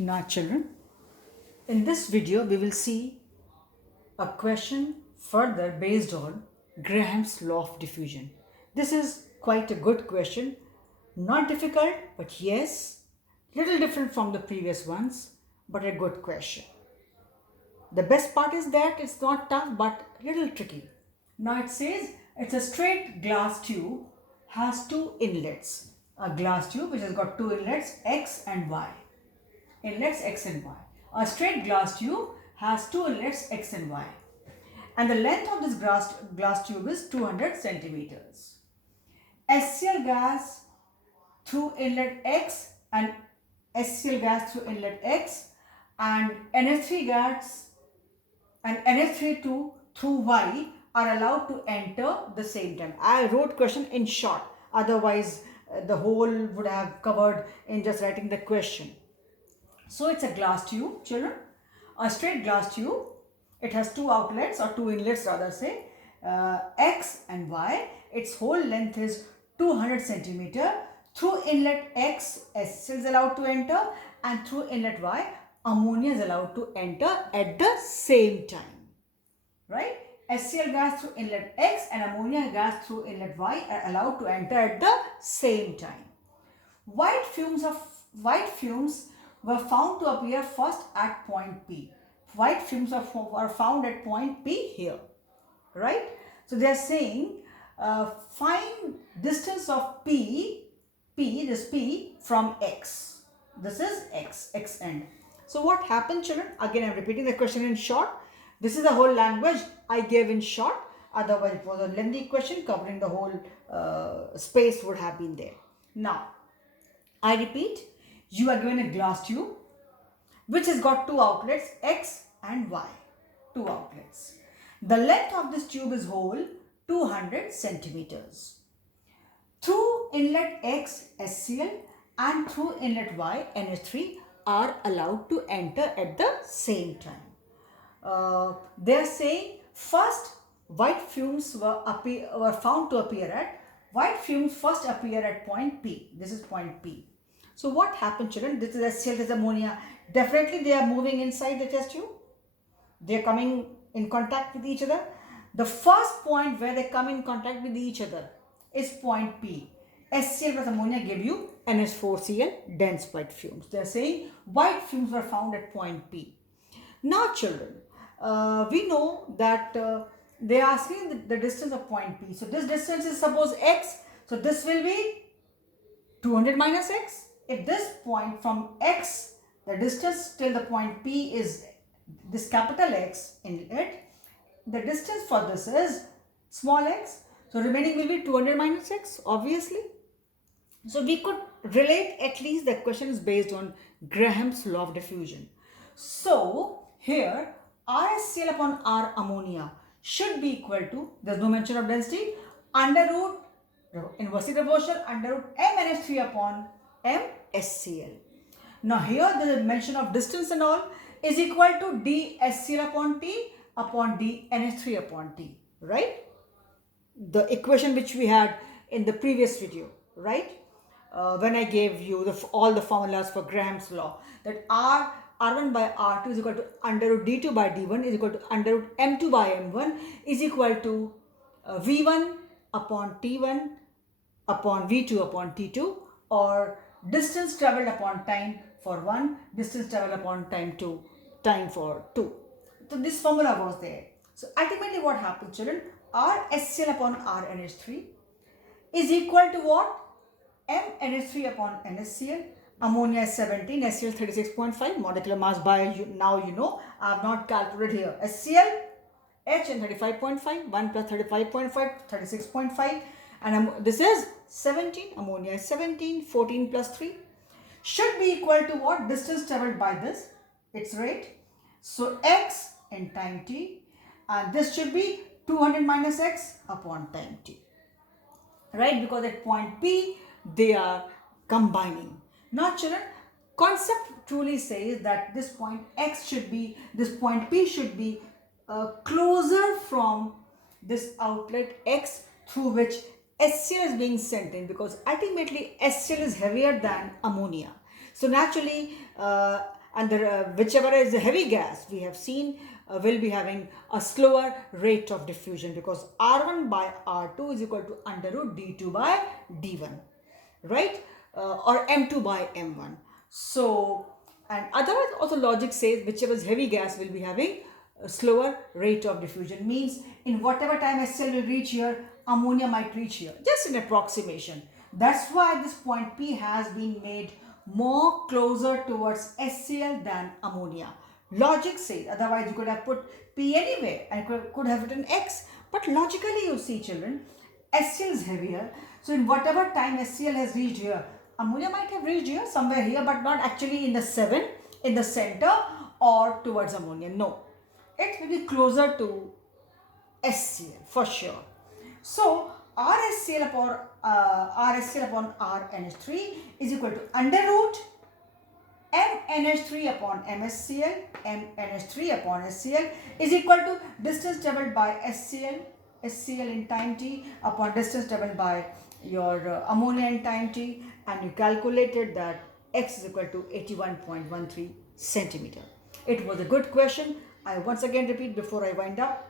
Now children, in this video we will see a question further based on Graham's law of diffusion. This is quite a good question, not difficult but yes, little different from the previous ones, but a good question. The best part is that it's not tough but little tricky. Now it says it's a straight glass tube has two inlets. A glass tube which has got two inlets X and Y. Inlets X and Y. A straight glass tube has two inlets X and Y. And the length of this glass tube is 200 centimeters. HCl gas through inlet X and HCl gas through inlet X and NH3 gas and NH3 through Y are allowed to enter the same time. I wrote question in short, otherwise the whole would have covered in just writing the question. So it's a glass tube, children, a straight glass tube. It has two outlets or two inlets rather say, X and Y. Its whole length is 200 centimeter. Through inlet X, HCl is allowed to enter, and through inlet Y, ammonia is allowed to enter at the same time. Right? HCl gas through inlet X and ammonia gas through inlet Y are allowed to enter at the same time. White fumes were found to appear first at point P. White fumes are found at point P here, right? So they are saying find distance of this P from X. This is X end. So what happened, children? Again, I am repeating the question in short. This is the whole language I gave in short. Otherwise, it was a lengthy question covering the whole space would have been there. Now, I repeat, you are given a glass tube which has got two outlets X and Y. Two outlets. The length of this tube is whole 200 centimeters. Through inlet X, HCl, and through inlet Y, NH3 are allowed to enter at the same time. They are saying first white fumes were found to appear at, white fumes first appear at point P. This is point P. So what happened, children? This is HCl, this is ammonia. Definitely they are moving inside the test tube. They are coming in contact with each other. The first point where they come in contact with each other is point P. HCl plus ammonia give you NH4Cl, dense white fumes. They are saying white fumes were found at point P. Now children, we know that they are asking the distance of point P. So this distance is suppose X. So this will be 200 minus X. If this point from X, the distance till the point P is this capital X in it, the distance for this is small x. So remaining will be 200 minus x, obviously. So we could relate, at least the question is based on Graham's law of diffusion. So here RHCl upon R ammonia should be equal to, there's no mention of density, under root, inversely proportional, under root MNH3 upon MHCl. Now here the mention of distance and all is equal to d HCl upon T upon d NH3 upon T, right? The equation which we had in the previous video, right? When I gave you all the formulas for Graham's law, that R1 by R2 is equal to under root D2 by D1 is equal to under root M2 by M1 is equal to V1 upon T1 upon V2 upon T2, or distance travelled upon time for 1, distance travelled upon time for 2. So this formula was there. So ultimately what happens, children? R HCl upon R NH3 is equal to what? M NH3 upon NHCl. Ammonia is 17, HCl 36.5, molecular mass by now you know. I have not calculated here. HCl, H and 35.5, 1 plus 35.5, 36.5, and this is 17, ammonia is 17, 14 plus 3 should be equal to what? Distance travelled by this, its rate. So x in time t, and this should be 200 minus x upon time t, right? Because at point P they are combining. Now children, concept truly says that this point X should be, this point P should be closer from this outlet X through which HCl is being sent in, because ultimately HCl is heavier than ammonia. So naturally and whichever is a heavy gas, we have seen will be having a slower rate of diffusion, because R1 by R2 is equal to under root D2 by D1, right? Or M2 by M1. So, and otherwise also logic says whichever is heavy gas will be having a slower rate of diffusion, means in whatever time HCl will reach here, ammonia might reach here, just an approximation. That's why this point P has been made more closer towards HCl than ammonia. Logic says, otherwise you could have put P anywhere and could have written X. But logically, you see children, HCl is heavier. So in whatever time HCl has reached here, ammonia might have reached here, somewhere here, but not actually in the 7, in the center or towards ammonia. No, it will be closer to HCl for sure. So RHCl upon RNH3 is equal to under root MNH3 upon MSCl, MNH3 upon HCl is equal to distance travelled by HCl in time t upon distance travelled by your ammonia in time t, and you calculated that X is equal to 81.13 centimeter. It was a good question. I once again repeat before I wind up.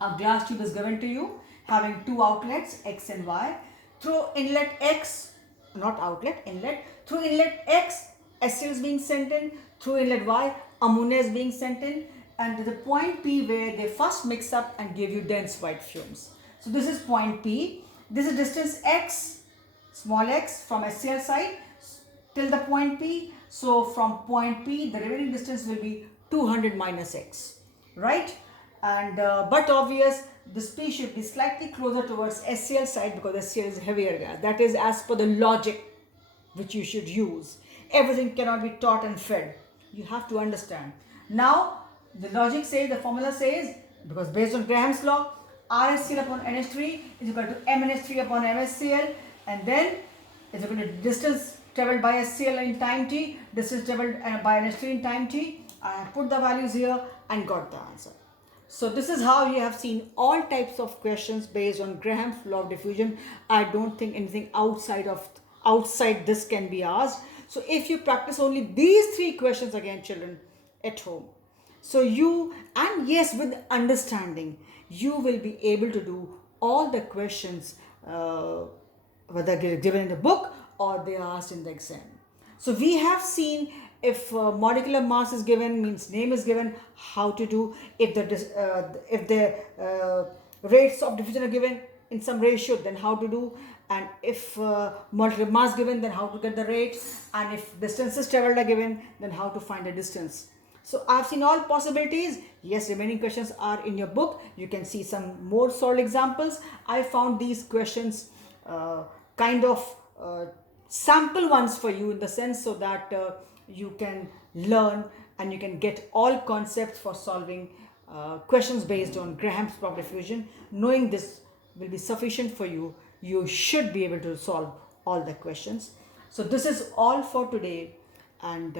A glass tube is given to you having two outlets X and Y. Through inlet X, not outlet, inlet, through inlet X, HCl is being sent in, through inlet Y, ammonia is being sent in, and the point P where they first mix up and give you dense white fumes. So this is point P. This is distance X, small x, from HCl side till the point P. So from point P, the remaining distance will be 200 minus X, right? And but obvious, this P should be slightly closer towards HCl side because HCl is heavier gas. That is as per the logic which you should use. Everything cannot be taught and fed. You have to understand. Now, the logic says, the formula says, because based on Graham's law, RHCl upon NH3 is equal to MNH3 upon MSCl, and then is equal to distance travelled by HCl in time t, distance travelled by NH3 in time t. I put the values here and got the answer. So this is how you have seen all types of questions based on Graham's law of diffusion. I don't think anything outside this can be asked. So if you practice only these 3 questions again, children, at home, so you, and yes, with understanding, you will be able to do all the questions, whether given in the book or they are asked in the exam. So we have seen, if molecular mass is given, means name is given, how to do. If the rates of diffusion are given in some ratio, then how to do. And if molecular mass given, then how to get the rate. And if distances travelled are given, then how to find the distance. So I've seen all possibilities. Yes, remaining questions are in your book. You can see some more solid examples. I found these questions kind of sample ones for you, in the sense so that you can learn and you can get all concepts for solving questions based on Graham's law of diffusion. Knowing this will be sufficient for you. You should be able to solve all the questions. So this is all for today, and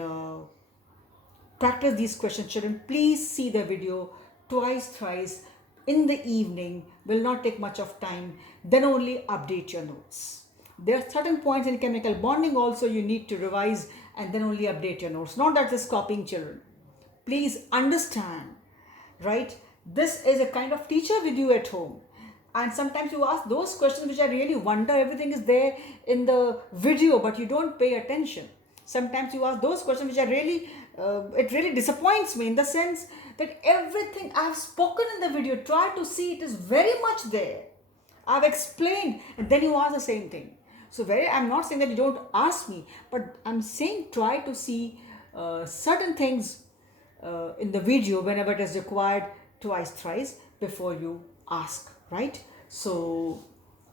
practice these questions, children. Please see the video twice, thrice in the evening. Will not take much of time. Then only update your notes. There are certain points in chemical bonding also you need to revise, and then only update your notes. Not that just copying, children. Please understand, right? This is a kind of teacher with you at home. And sometimes you ask those questions which I really wonder, everything is there in the video, but you don't pay attention. Sometimes you ask those questions which are really, it really disappoints me, in the sense that everything I have spoken in the video, try to see, it is very much there. I have explained, and then you ask the same thing. So I'm not saying that you don't ask me, but I'm saying try to see certain things in the video whenever it is required, twice, thrice, before you ask, right? So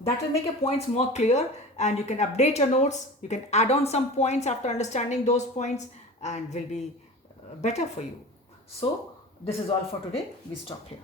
that will make your points more clear, and you can update your notes. You can add on some points after understanding those points, and will be better for you. So this is all for today. We stop here.